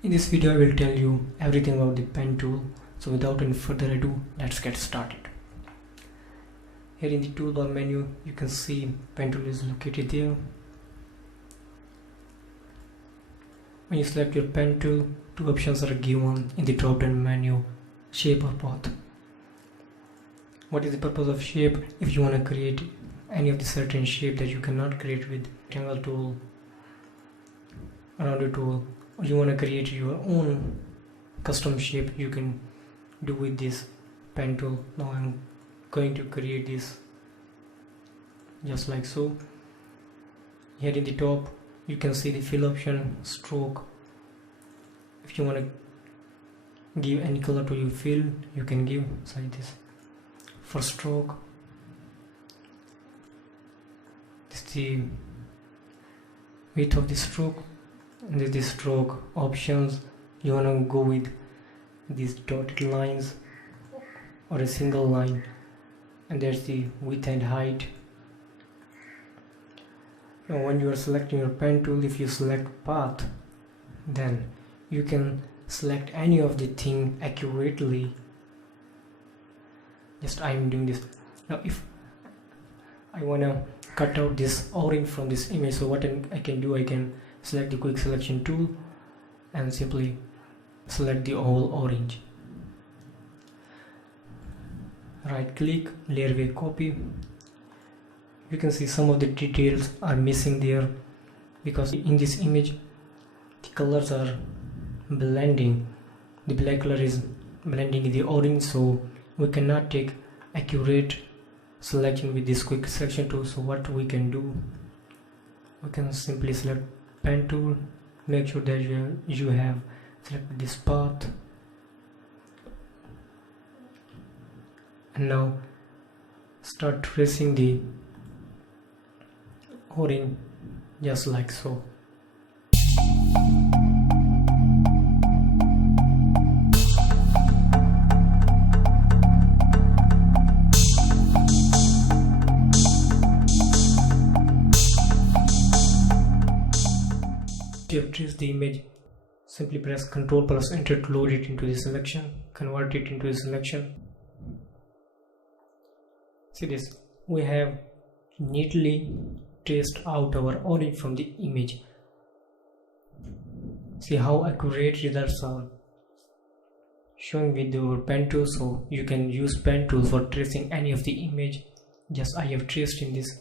In this video I will tell you everything about the pen tool. So without any further ado, let's get started. Here in the toolbar menu you can see pen tool is located there. When you select your pen tool, two options are given in the drop down menu: shape or path. What is the purpose of shape? If you want to create any of the certain shape that you cannot create with rectangle tool, rounder tool, or you want to create your own custom shape, you can do with this pen tool. Now I'm going to create this just like so. Here in the top you can see the fill option, stroke. If you want to give any color to your fill, you can give like this. For stroke, this is the width of the stroke, and this is the stroke options. You want to go with these dotted lines or a single line, and there's the width and height. Now when you are selecting your pen tool, if you select path, then you can select any of the thing accurately. Just I am doing this. Now if I want to cut out this orange from this image, so what I can do, I can select the quick selection tool and simply select the whole orange. Right click, layer way copy. You can see some of the details are missing there because in this image the colors are blending. The black color is blending in the orange, so we cannot take accurate selection with this quick selection tool. So what we can do, we can simply select pen tool, make sure that you have selected this path, and now start tracing the orange just like so. To trace the image, simply press Ctrl plus Enter to load it into the selection, convert it into the selection. See this, we have neatly traced out our orange from the image. See how accurate results are showing with your pen tool. So you can use pen tool for tracing any of the image. Just I have traced in this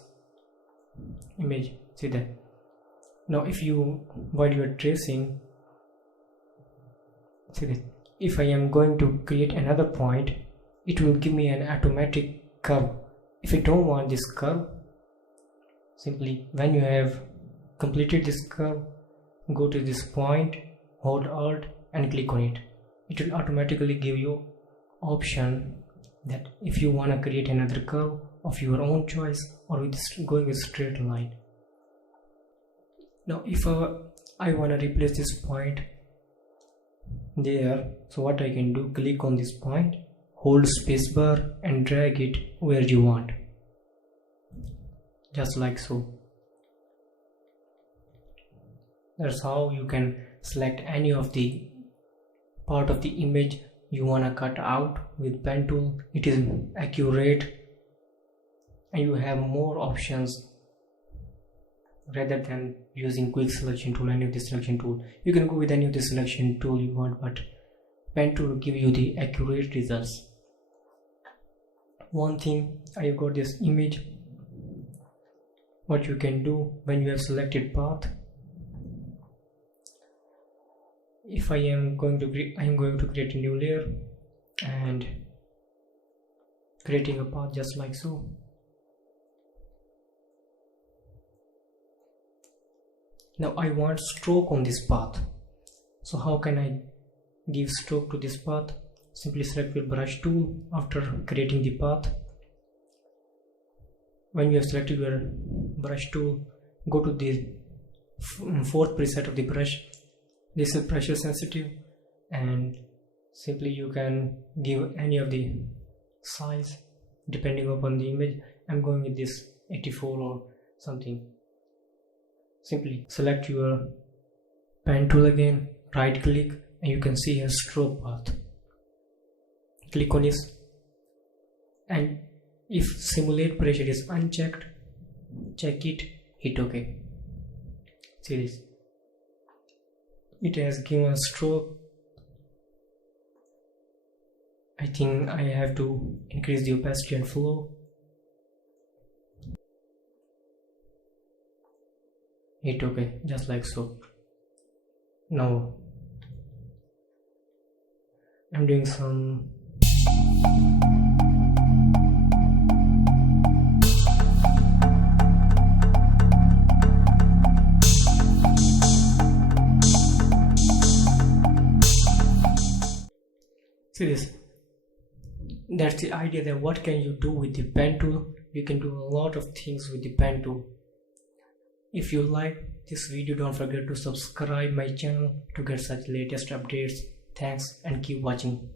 image. See that. Now if you, while you are tracing, see that, if I am going to create another point, it will give me an automatic curve. If I don't want this curve, simply when you have completed this curve, go to this point, hold Alt and click on it. It will automatically give you option that if you want to create another curve of your own choice or with going with straight line. Now if I want to replace this point there, so what I can do, click on this point, hold spacebar and drag it where you want, just like so. That's how you can select any of the part of the image you want to cut out with pen tool. It is accurate and you have more options rather than using quick selection tool, any of the selection tool. You can go with any of the selection tool you want, but pen tool will give you the accurate results. One thing, I got this image. What you can do when you have selected path, if I am going to create a new layer and creating a path just like so. Now I want stroke on this path. So how can I give stroke to this path? Simply select your brush tool after creating the path. When you have selected your brush tool, go to the fourth preset of the brush. This is pressure sensitive, and simply you can give any of the size depending upon the image. I'm going with this 84 or something. Simply select your pen tool again, right click and you can see a stroke path. Click on this, and if simulate pressure is unchecked, check it, hit OK. See this, it has given a stroke. I think I have to increase the opacity and flow. Hit OK, just like so. Now I'm doing some see this. That's the idea, that what can you do with the pen tool. You can do a lot of things with the pen tool. If you like this video, don't forget to subscribe my channel to get such latest updates. Thanks and keep watching.